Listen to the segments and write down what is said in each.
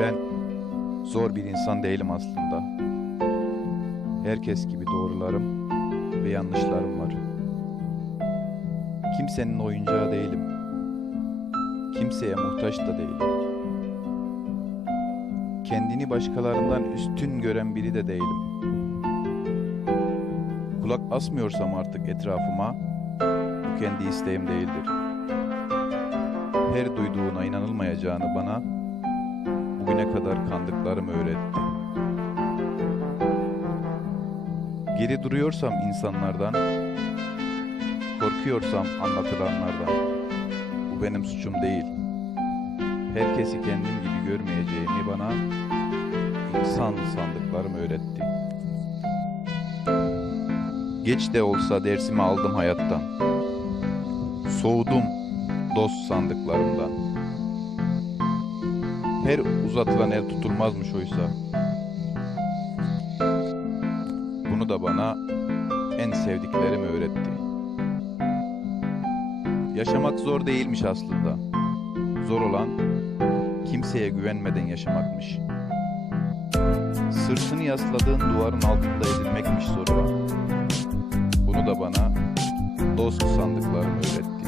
Ben zor bir insan değilim aslında. Herkes gibi doğrularım ve yanlışlarım var. Kimsenin oyuncağı değilim. Kimseye muhtaç da değilim. Kendini başkalarından üstün gören biri de değilim. Kulak asmıyorsam artık etrafıma, bu kendi isteğim değildir. Her duyduğuna inanılmayacağını bana bugüne kadar kandıklarım öğretti. Geri duruyorsam insanlardan, korkuyorsam anlatılanlardan, bu benim suçum değil. Herkesi kendim gibi görmeyeceğimi bana insan sandıklarım öğretti. Geç de olsa dersimi aldım hayattan. Soğudum dost sandıklarımdan. Her uzatılan el tutulmazmış oysa. Bunu da bana en sevdiklerim öğretti. Yaşamak zor değilmiş aslında. Zor olan kimseye güvenmeden yaşamakmış. Sırtını yasladığın duvarın altında ezilmekmiş zor olan. Bunu da bana dost sandıklarım öğretti.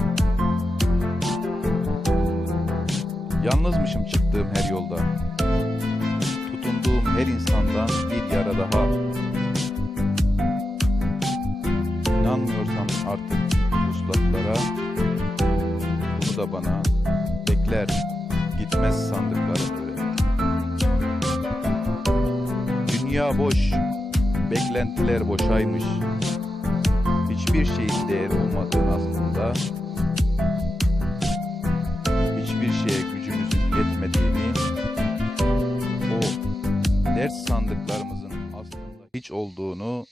Yalnızmışım çıktığım her yolda. Tutunduğum her insandan bir yara daha. İnanmıyorsam artık uslatlara, bunu da bana bekler, gitmez sandıklarım öğretti. Dünya boş, beklentiler boşaymış. Hiçbir şeyin değeri olmadığını aslında ders sandıklarımızın aslında hiç olduğunu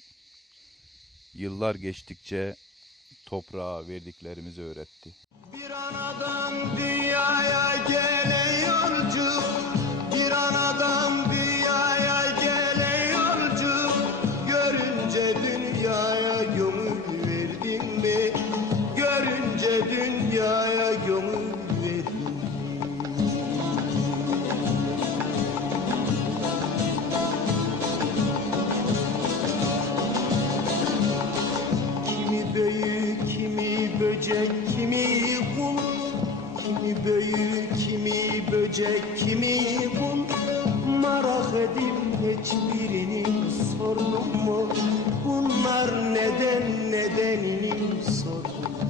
yıllar geçtikçe toprağa verdiklerimizi öğretti. Bir anadan dünyaya gelen yolcu Bir anadan dünyaya böcek, kimi kum Kimi büyük, kimi böcek, kimi kum Merak edip hiçbirini sordum mu? Bunlar neden, nedenini sordum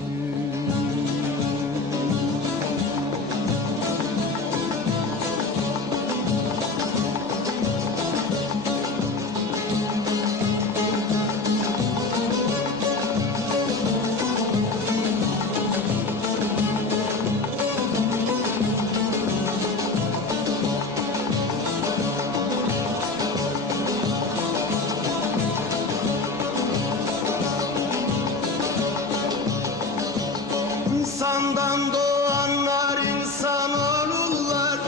İnsandan doğanlar insan olurlar.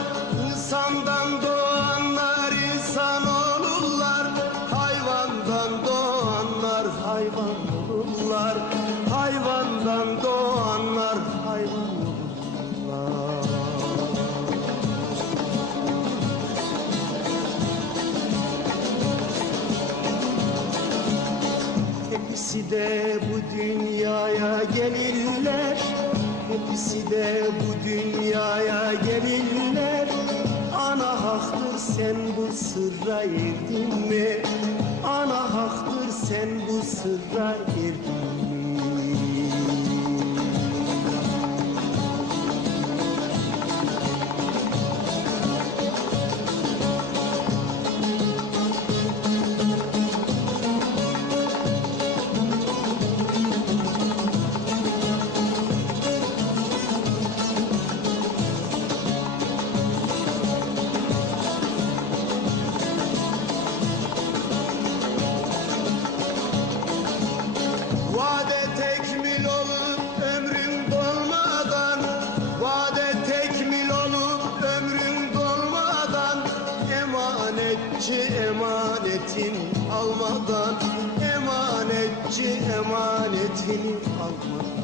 İnsandan doğanlar insan olurlar. Hayvandan doğanlar hayvan olurlar. Hayvandan doğanlar hayvan olurlar. Hepsi de bu dünyaya gelirler. Hepsi de bu dünyaya gelirler Ana haktır sen bu sırra erdin mi? Ana haktır sen bu sırra erdin emanetin almadan Emanetçi emanetini almadan